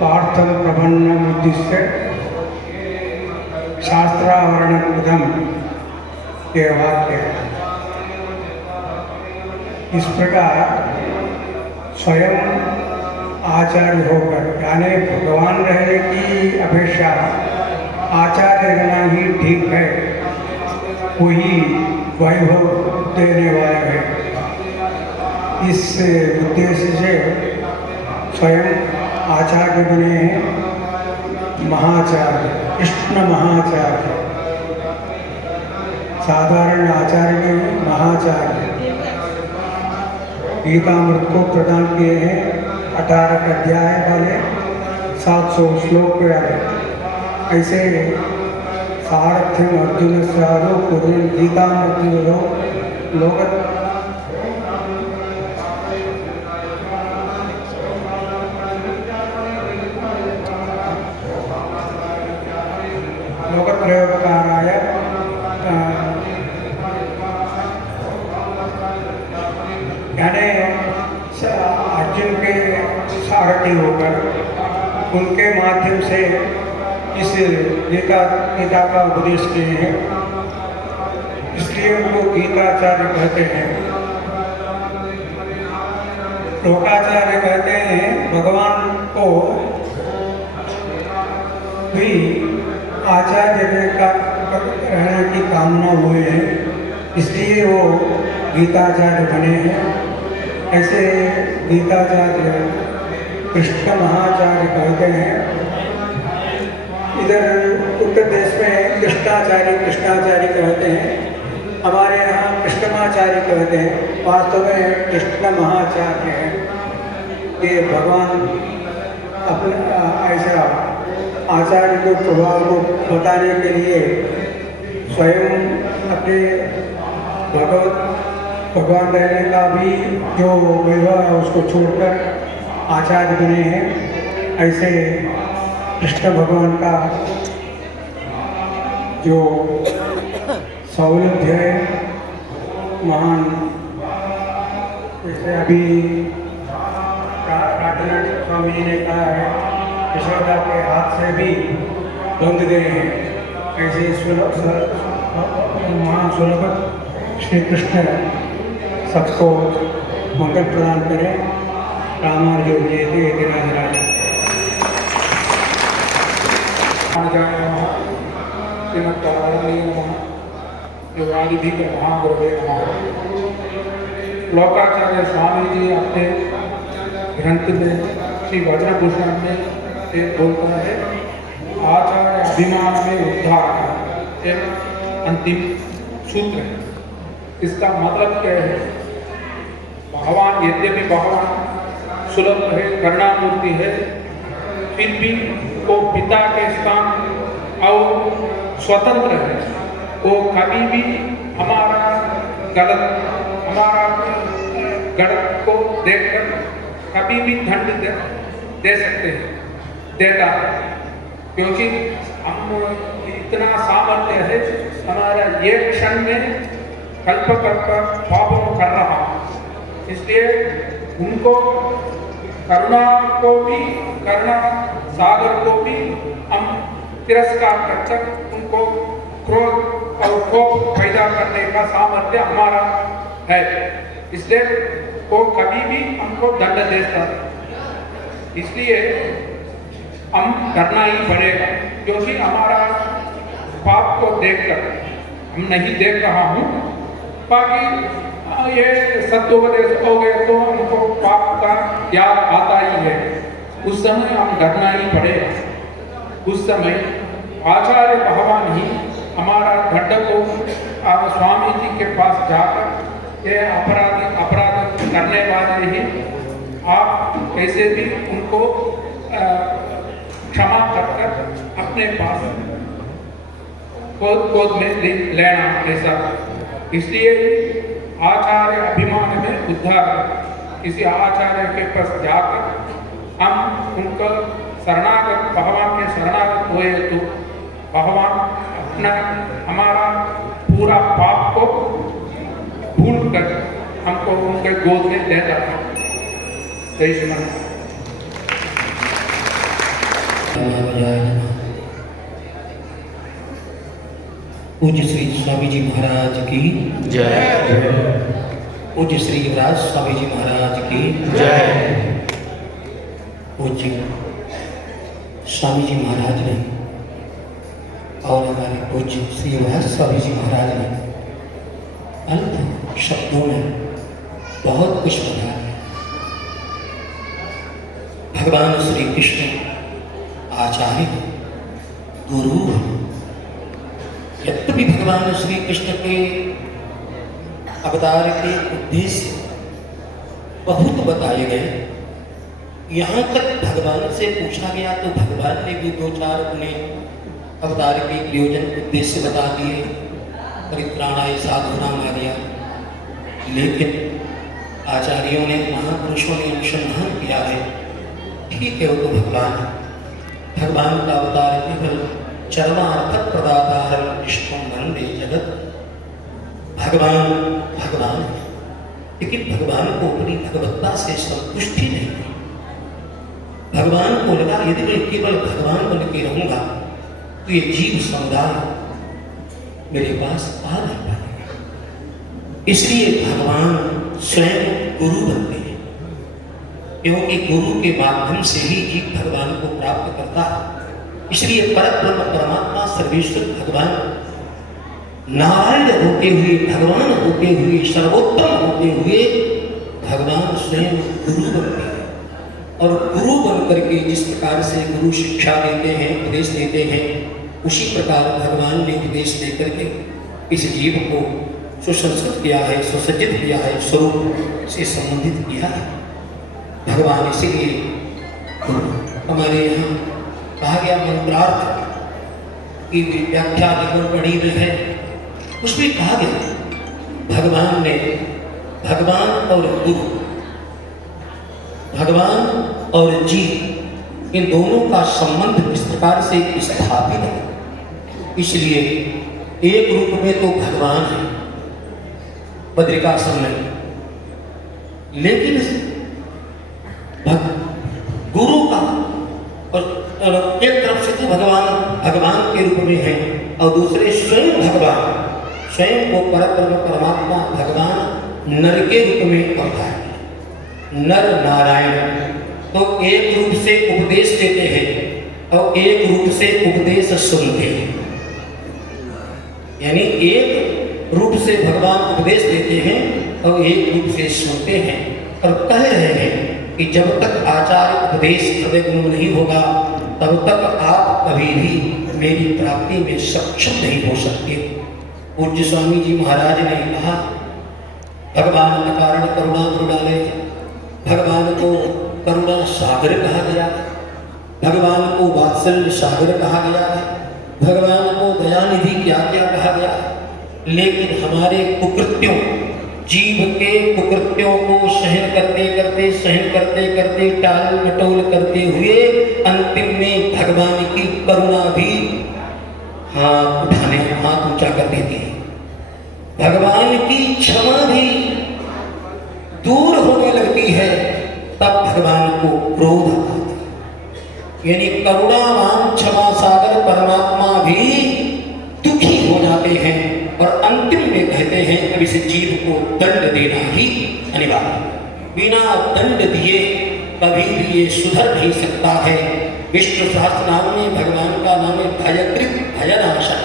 पार्थं प्रपन्नम् उद्दिश्य शास्त्रावरणकृतं ये वाक्य है। इस प्रकार स्वयं आचार्य होकर, यानी भगवान रहने की अपेक्षा आचार्य रहना ही ठीक है, वही वैभव देने वाला है। इस उद्देश्य से स्वयं आचार्य बने हैं महाचार्य, कृष्ण महाचार्य। साधारण आचार्य में महाचार्य गीतामृत को प्रदान किए हैं 18 अध्याय वाले 700 श्लोक वाले। ऐसे सारथ्यम अर्जुन साधो कुर्वन् गीतामृतो लोकत लोकत्रयोपकाराय यानी अर्जुन के सारथी होकर उनके माध्यम से इस गीता का उपदेश किए हैं, इसलिए उनको गीताचार्य कहते हैं। लोकाचार्य कहते हैं भगवान को भी आचार्य रहने की कामना हुए हैं, इसलिए वो गीताचार्य बने हैं। ऐसे गीताचार्य कृष्ण महाचार्य कहते हैं। इधर उत्तर देश में कृष्णाचार्य कहते हैं, हमारे यहाँ कृष्णमाचार्य कहते हैं। वास्तव में कृष्ण महाचार्य हैं। ये भगवान अपने ऐसा आचार्य के प्रभाव को बताने के लिए स्वयं अपने भगवान रहने का भी जो वैभव है उसको छोड़कर आचार्य बने हैं। ऐसे कृष्ण भगवान का जो सौलभ्य है महान, जैसे अभी राजनाथ स्वामी जी ने कहा है यशोदा के हाथ से भी बंध गए हैं। ऐसे महान सुलभ श्री कृष्ण सबको मंगल प्रदान करें। रामार्जुन जयते राज लोकाचार्य स्वामी जी अपने ग्रंथ में श्री वज्रभूषण में एक बोलता है, आचार्य अभिमान में उद्धार एक अंतिम सूत्र है। इसका मतलब क्या है? भगवान यद्यपि भगवान सुलभ है, करुणामूर्ति है, फिर भी वो पिता के स्थान और स्वतंत्र है। वो कभी भी हमारा गलत को देखकर कभी भी दंड दे सकते हैं, देता है, क्योंकि हम इतना सामर्थ्य है हमारा एक क्षण में कल्प पापों कर रहा हूँ। इसलिए उनको करुणा सागर को भी हम तिरस्कार कर उनको क्रोध और कोप पैदा करने का सामर्थ्य हमारा है। इसलिए वो कभी भी हमको दंड देता है। इसलिए हम करना ही पड़ेगा, क्योंकि हमारा पाप को देखकर हम नहीं देख रहा हूँ, बाकी ये सत्योपदेश हो गए तो हमको पाप का याद आता ही है। उस समय हम डरना ही पड़ेगा। उस समय आचार्य भगवान ही हमारा दंड को स्वामी जी के पास जाकर ये अपराध करने वाले ही आप कैसे भी उनको क्षमा कर अपने पास गोद में लेना ऐसा। इसलिए आचार्य अभिमान में उद्धार। किसी आचार्य के पास जाकर हम उनको शरणागत भगवान के शरणागत हुए तो भगवान अपना हमारा पूरा पाप को भूल कर हमको उनके गोद में देता है। जय श्री रामानुजाय नमः। पूज्य श्री स्वामी जी महाराज की जय। पूज्य श्री युवराज स्वामी जी महाराज की जय। पूज्य स्वामी जी महाराज ने और हमारे पूज्य श्री युवराज स्वामी जी महाराज ने अल्प शब्दों में बहुत कुछ बताया। भगवान श्री कृष्ण आचार्य गुरु, यद्यपि भगवान श्री कृष्ण के अवतार के उद्देश्य बहुत बताए गए, यहाँ तक भगवान से पूछा गया तो भगवान ने भी 2-4 अपने अवतार के प्रयोजन उद्देश्य बता दिए, परित्राणाय साधूनाम आ गया। लेकिन आचार्यों ने, महापुरुषों ने अनुसंधान किया है, ठीक है वो तो भगवान का अवतार केवल चरमार्थ प्रदाता विष्णु वंदे जगत। भगवान लेकिन भगवान को अपनी भगवत्ता से संतुष्टि नहीं हुई। भगवान को लगा यदि मैं केवल भगवान बन के रहूंगा तो ये जीव समुदाय मेरे पास आ नहीं पाएगा। इसलिए भगवान स्वयं गुरु बनते हैं, क्योंकि गुरु के माध्यम से ही जीव भगवान को प्राप्त करता है। इसलिए परब्रह्म परमात्मा सर्वेश्वर भगवान नारायण होते हुए, भगवान होते हुए, सर्वोत्तम होते हुए भगवान स्वयं गुरु बनते हैं। और गुरु बन करके जिस प्रकार से गुरु शिक्षा देते हैं, उपदेश देते हैं, उसी प्रकार भगवान ने उपदेश देकर के इस जीव को सुसंस्कृत किया है, सुसज्जित किया है, स्वरूप से संबंधित किया है। भगवान इसीलिए हमारे यहाँ कहा गया मंत्रार्थ की व्याख्या निगम पढ़ी में है, उसमें कहा गया भगवान ने, भगवान और गुरु, भगवान और जीव, इन दोनों का संबंध इस प्रकार से स्थापित है। इसलिए एक रूप में तो भगवान है बद्रिकाश्रम में, लेकिन गुरु का और एक तरफ से तो भगवान के रूप में है और दूसरे स्वयं भगवान, स्वयं को परब्रह्म परमात्मा भगवान नर के रूप में पढ़ता है। नर नारायण तो एक रूप से उपदेश देते हैं और एक रूप से उपदेश सुनते हैं। यानी एक रूप से भगवान उपदेश देते हैं और एक रूप से सुनते हैं, और कह रहे हैं कि जब तक आचार्य उपदेश हृदय गुण नहीं होगा तब तक आप कभी भी मेरी प्राप्ति में सक्षम नहीं हो सकते। पूज्य स्वामी जी महाराज ने कहा भगवान का कारण करुणा मृणालय, भगवान को करुणा सागर कहा गया है, भगवान को वात्सल्य सागर कहा गया है, भगवान को दयानिधि क्या क्या कहा गया है। लेकिन हमारे कुकृत्यों, जीव के कुकृत्यों को सहन करते करते टाल मटोल करते हुए अंतिम में भगवान की करुणा भी हाथ ऊंचा कर देती है। भगवान की क्षमा भी दूर होने लगती है, तब भगवान को क्रोध आता है। यानी करुणावान क्षमा सागर परमात्मा भी दुखी हो जाते हैं और अंतिम में कहते हैं अब इस जीव को दंड देना ही अनिवार्य। बिना दंड दिए कभी भी ये सुधर नहीं सकता है। विष्णु सहस्त्र नाम में भगवान का नाम है भयकृत भयनाशक।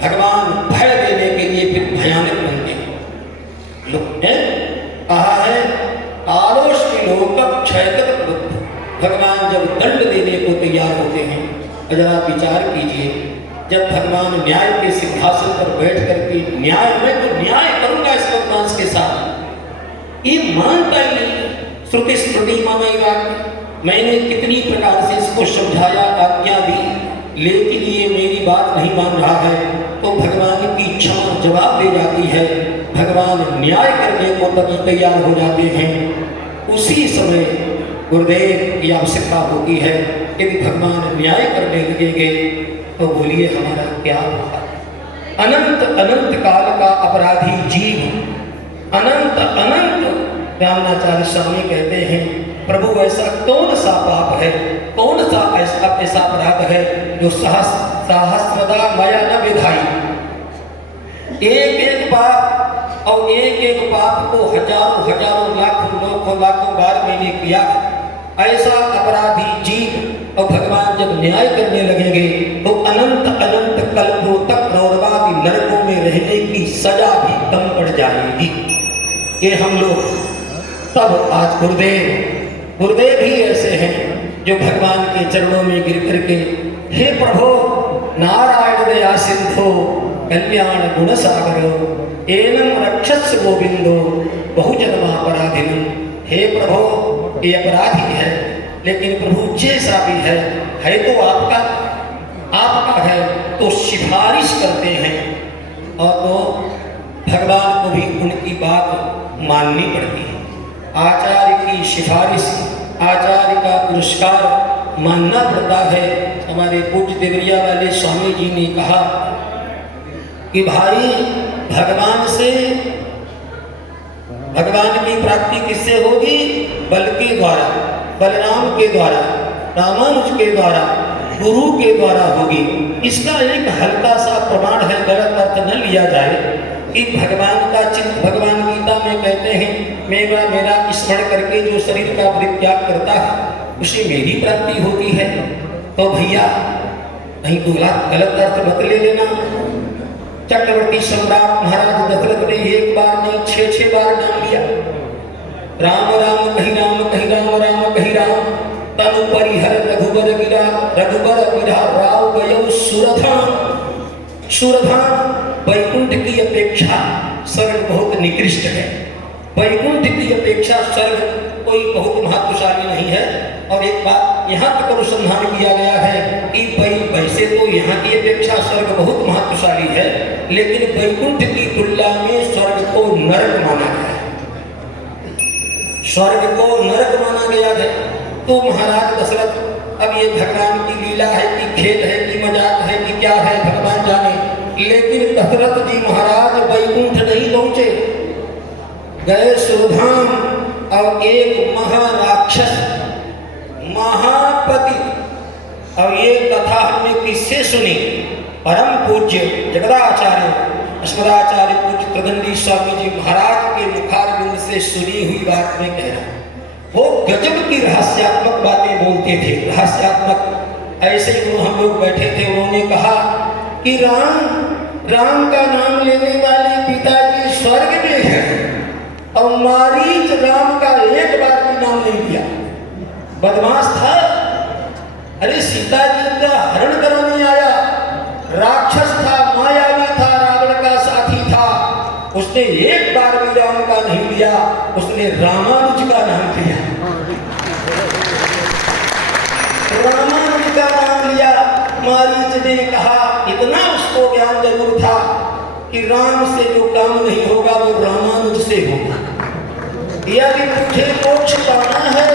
भगवान भय देने के लिए फिर भयानक बनते हैं। लोग ने कहा है आलोष की लोक क्षयकृत बुद्ध। भगवान जब दंड देने को तैयार होते हैं, जरा विचार कीजिए, जब भगवान न्याय के सिंहासन पर बैठ करके मैं तो न्याय करूंगा इस बदमाश के साथ, ये मानता ही नहीं। श्रुति स्मृति ममई वाक्य, मैंने कितनी प्रकार से इसको समझाया, आज्ञा दी, लेकिन ये मेरी बात नहीं मान रहा है। तो भगवान की क्षमा जवाब दे जाती है, भगवान न्याय करने को तब तैयार हो जाते हैं। उसी समय गुरुदेव की आवश्यकता होती है। यदि भगवान न्याय करने लगेंगे तो बोलिए हमारा क्या होगा। अनंत अनंत काल का अपराधी जीव, अनंत अनंत रामाचार्य स्वामी कहते हैं प्रभु ऐसा कौन सा पाप है, कौन सा ऐसा अपराध है जो सहस्रदा माया न विधाई। एक एक पाप और एक एक पाप को हजारों हजारों लाखों बार मैंने किया। ऐसा अपराधी जीव और भगवान जब न्याय करने लगेंगे तो अनंत अनंत कल्पों तक नौरवादी नरकों में रहने की सजा भी कम पड़ जाएगी। ये हम लोग तब आज गुरुदेव ही ऐसे हैं जो भगवान के चरणों में गिर करके हे प्रभु नारायण दया सिंधो कल्याण गुण सागरो एनम रक्षस गोविंदो बहुजन्मापराधिनम। हे प्रभु ये अपराधी है, लेकिन प्रभु जैसा भी है तो आपका है तो सिफारिश करते हैं, और तो भगवान को भी उनकी बात माननी पड़ती है। आचार्य की सिफारिश, आचार्य का पुरस्कार मानना पड़ता है। हमारे पूज्य देवरिया वाले स्वामी जी ने कहा कि भाई भगवान की प्राप्ति किससे होगी? बल के द्वारा, बलराम के द्वारा, रामानुज के द्वारा, गुरु के द्वारा होगी। इसका एक हल्का सा प्रमाण है, गलत अर्थ न लिया जाए कि भगवान का चिन्ह, भगवान गीता में कहते हैं मेरा स्मरण करके जो शरीर का परित्याग करता है उसे मेरी प्राप्ति होती है। तो भैया कहीं गलत अर्थ मत ले लेना। चक्रवर्ती सम्राट महाराज दशरथ ने एक बार नहीं 6 बार नाम लिया। राम राम कही राम कही राम राम कही राम, तनु परिहर रघुबर गिरा राव गयो सुरधाम। वैकुंठ की अपेक्षा स्वर्ग बहुत निकृष्ट है। वैकुंठ की अपेक्षा स्वर्ग कोई बहुत महत्वशाली नहीं है। और एक बात यहाँ तक अनुसंधान किया गया है कि वैसे तो यहाँ की अपेक्षा स्वर्ग बहुत महत्वशाली है, लेकिन वैकुंठ की तुलना में स्वर्ग को नरक माना गया है। स्वर्ग को नरक माना गया है। तो महाराज दशरथ, अब ये भगवान की लीला है कि खेल है कि मजाक है कि क्या है भगवान जाने, लेकिन दशरथ जी महाराज वैकुंठ नहीं पहुंचे, गए सुरधाम। और एक महाराक्षस महापति, और ये कथा हमने किससे सुनी? परम पूज्य जगदाचार्य अस्मदाचार्य पूज्य त्रिदंडी स्वामी जी महाराज के मुखारबिंद से सुनी हुई बात में कह रहा हूं। वो गजब की रहस्यात्मक बातें बोलते थे, रहस्यात्मक। ऐसे ही हम लोग बैठे थे, उन्होंने कहा कि राम का नाम लेने वाले पिताजी स्वर्ग में है, और मारीच राम का एक बार भी नाम नहीं लिया। बदमाश था। अरे सीता जी का हरण कराने आया, राक्षस था, मायावी था, रावण का साथी था, उसने एक बार भी राम का नहीं लिया, उसने रामानुज का नाम लिया। रामानुज का नाम लिया। मारीच ने कहा, इतना उसको ज्ञान जरूर था कि राम से जो काम नहीं होगा वो रामानुज से होगा। यदि मुझे मोक्ष पाना है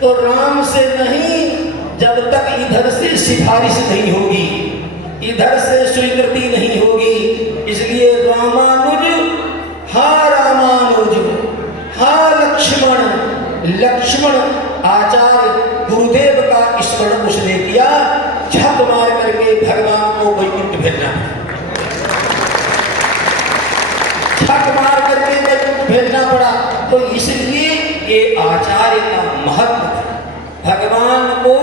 तो राम से नहीं, जब तक इधर से सिफारिश नहीं होगी, इधर से स्वीकृति नहीं होगी। इसलिए रामानुज, हा रामानुज, हा लक्ष्मण आचार्य गुरुदेव का स्मरण उसने किया। झप मार करके भगवान को वैकुंठ भेजना, झप मार करके वैकुंठ भेजना पड़ा। तो इसलिए ये आचार्य का महत्व है। भगवान को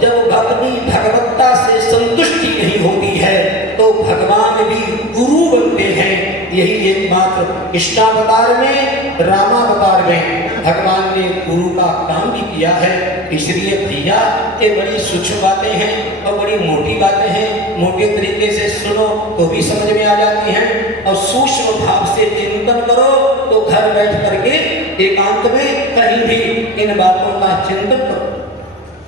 जब अपनी भगवत्ता से संतुष्टि नहीं होती है तो भगवान भी गुरु बनते हैं। यही एकमात्र कृष्णावतार में, रामावतार में भगवान ने गुरु का काम भी किया है। इसलिए भैया ये बड़ी सूक्ष्म बातें हैं और बड़ी मोटी बातें हैं। मोटे तरीके से सुनो तो भी समझ में आ जाती हैं, और सूक्ष्म भाव से चिंतन करो तो घर बैठ करके एकांत में कहीं भी इन बातों का चिंतन करो,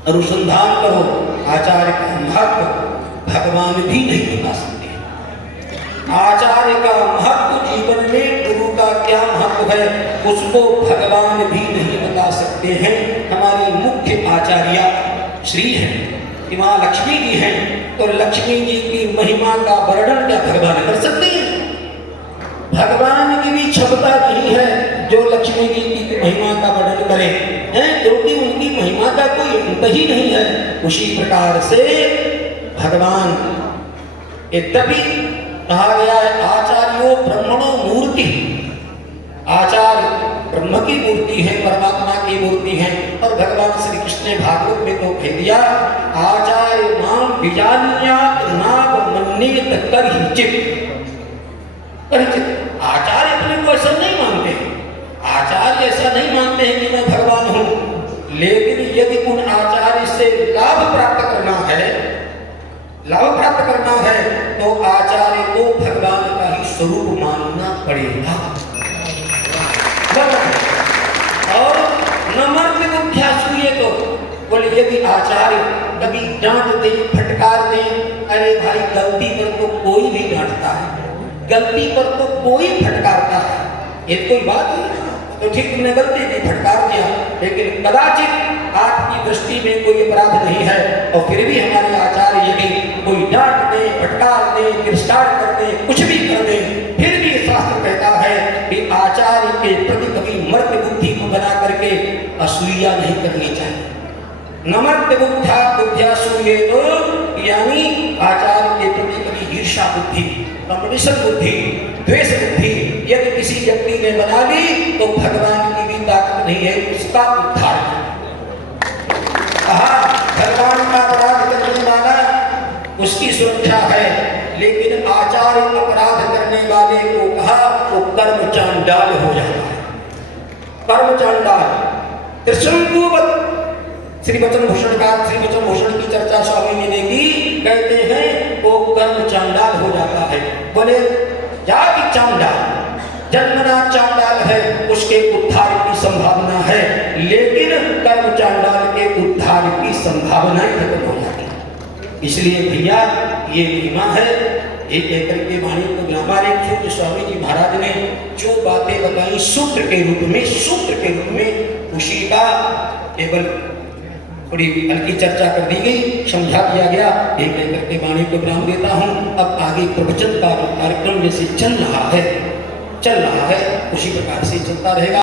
अनुसंधान करो। आचार्य का महत्व भगवान भी नहीं बता सकते। आचार्य का महत्व, जीवन में गुरु का क्या महत्व है उसको भगवान भी नहीं बता सकते हैं। हमारी मुख्य आचार्य श्री हैं, माँ लक्ष्मी जी हैं, तो लक्ष्मी जी की महिमा का वर्णन क्या भगवान कर सकते हैं? भगवान की भी क्षमता नहीं है जो लक्ष्मी जी की महिमा का वर्णन करें हैं, क्योंकि उनकी महिमा का कोई अंत ही नहीं है। उसी प्रकार से भगवान, यद्यपि कहा गया है आचार्यो ब्रह्मणो मूर्ति, आचार्य ब्रह्म की मूर्ति है, परमात्मा की मूर्ति है। और भगवान श्री कृष्ण ने भागवत में तो कह दिया आचार्य नाम विजान्यात नाग मन्येत करहिचित। आचार्य अपने को ऐसा नहीं मानते, आचार्य ऐसा नहीं मानते हैं कि मैं भगवान हूं, लेकिन यदि उन आचार्य से लाभ प्राप्त करना है, लाभ प्राप्त करना है तो आचार्य को भगवान का ही स्वरूप मानना पड़ेगा। और नमर्त बुद्धिया सुनिए तो बोले यदि आचार्य कभी डांट दे, फटकार दे, अरे भाई गलती पर तो कोई भी डांटता है, गलती पर तो कोई फटकारता है, ये कोई बात नहीं। तो ठीक तुमने गलती की, फटकार दिया, लेकिन कदाचित आपकी दृष्टि में कोई अपराध नहीं है और फिर भी हमारे आचार्य यदि कोई डांट दे, फटकार दे, तिरस्कार कर दे, कुछ भी कर दे, फिर भी शास्त्र कहता है कि आचार्य के प्रति कभी मर्द बुद्धि को बना करके असूया नहीं करनी चाहिए। नमर्त बुद्धा बुद्धिया सूये तो यानी आचार्य के प्रति कभी ईर्षा बुद्धि, कंपटीशन बुद्धि, द्वेष बुद्धि यदि किसी व्यक्ति ने बना ली तो भगवान की भी ताकत नहीं है उसका उद्धार। कहा भगवान का अपराध करने वाला उसकी सुरक्षा है, लेकिन आचार्य अपराध करने वाले को कहा वो कर्म चांडाल हो जाता है। कर्म चांडाल त्रिशंकुवत श्री वचन भूषण का, श्री वचन भूषण की चर्चा स्वामी ने देखी, कहते हैं वो कर्म चांडाल हो जाता है। बोले जाति चांडाल, जन्मना चांडाल है, उसके उद्धार की संभावना है, लेकिन कर्म चांडाल के उद्धार की संभावना खत्म हो जाती है। इसलिए भैया ये महिमा है। एक एक करके वाणी को हमारे सूत्र स्वामी जी महाराज ने जो बातें बताई सूत्र के रूप में, सूत्र के रूप में उसी का केवल थोड़ी हल्की चर्चा कर दी गई, समझा दिया गया। एक एक करके वाणी को विराम देता हूँ। अब आगे प्रवचन का कार्यक्रम जैसे चल रहा है उसी प्रकार से चलता रहेगा।